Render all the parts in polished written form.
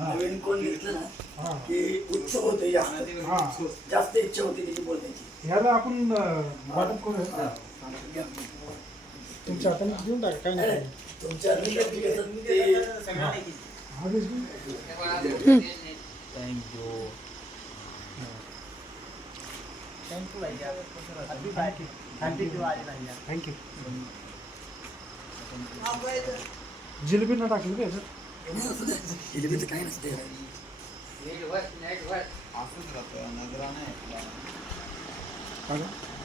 नवीन कोण घेतलं ना की उत्सव होते, जास्त इच्छा होती त्याची बोलण्याची. ह्याला आपण वाटप करूया. तुमच्या हाताने देऊन टाका, काय नाही. तुमच्या थँक्यू. जिलेबी न टाकली का याच्यात? जिलेबीचं काय नसते.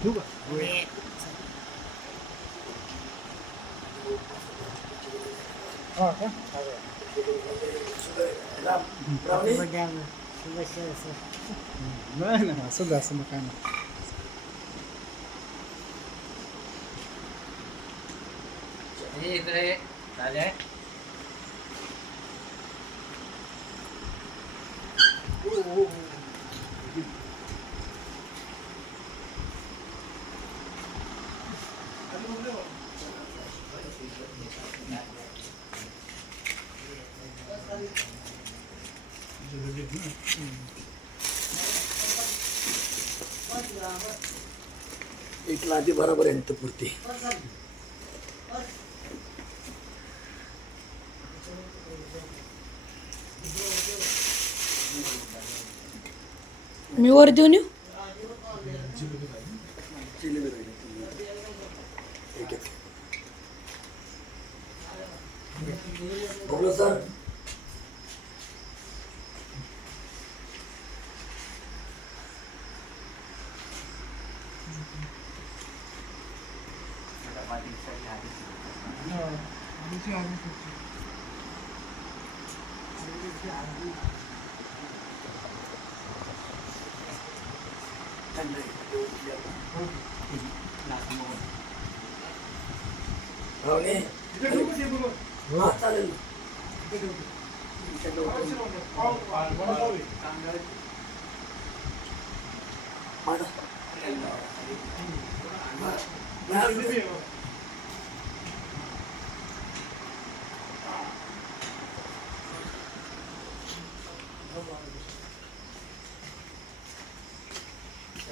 ठेवू का? हा का? नाही नाही, असं द्या, असं काय नाही. एक लादी बरोबर आहे पुरती. मी वर देऊन येऊ. बोलो सर. चालेल.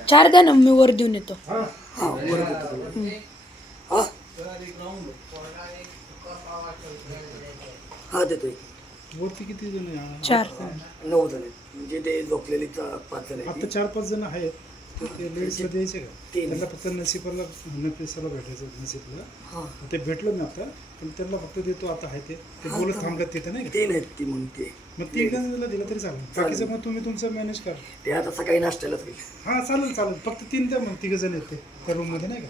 चार द्या ना, मी वर देऊन येतो. हा देतोय. वरती किती जण आहे? 4. 9 जण आहेत. म्हणजे ते झोपलेली 5 जण आता आहेत. 4-5 जण आहेत. ते लेडीजला द्यायचे का? तीन. त्यांना फक्त नफिसाला भेटायचं. नसीबला हा ते भेटलं मी आता, पण त्यांना फक्त देतो आता आहे ते बोलत थांबत तिथे नाही का? 3 आहेत ती म्हणून ते. मग 3 जणांना दिलं तरी चालेल. बाकीचं मग तुम्ही तुमचं मॅनेज करा. ते आता सकाळी नाश्त्यालाच होईल. हां चालेल चालेल. फक्त 3 द्या मग. 3 जण आहेत ते त्या रूममध्ये नाही का?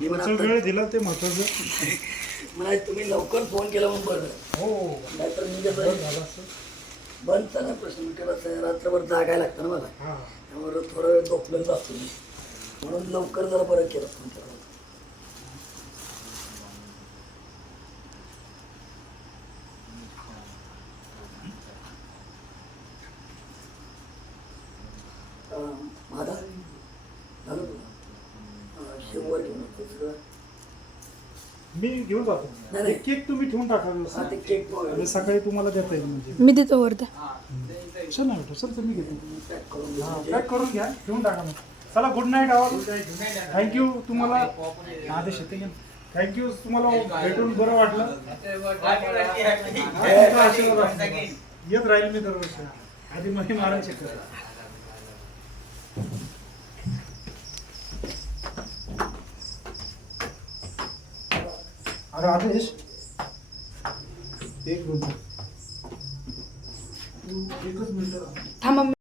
तुमचा वेळ दिला ते महत्वाचं. मला तुम्ही लवकर फोन केला म्हणून बरं. हो नाहीतर मी झालं असं. बंदचा ना प्रश्न केला. रात्रभर जागायला लागतं ना मला. हां त्यामुळे थोडा वेळ झोपलेलो असतो मी, म्हणून लवकर जरा बरं केलं तुमच्या. माझा झालं शेववर घेऊन येतो सगळं. मी घेऊन जातो. नाही. केक तुम्ही ठेवून टाका. हा ते केक आणि सकाळी तुम्हाला देता येईल म्हणजे. मी देतो वर द्या. चल ना बेटा, चल तुम्ही घेतो. पॅक करून देतो. पॅक करून घ्या, ठेवून टाका मग. चला गुड नाईट ऑल. थँक्यू तुम्हाला. आदेश येते का? थँक्यू तुम्हाला भेटून बरं वाटलं. तुमचा आशीर्वाद असतो. येत राहील मी दरवर्षी. आधी मध्ये मारा चेक करा. अरे आदेश, एक मिनिट. एकच मिनिट. थांबा.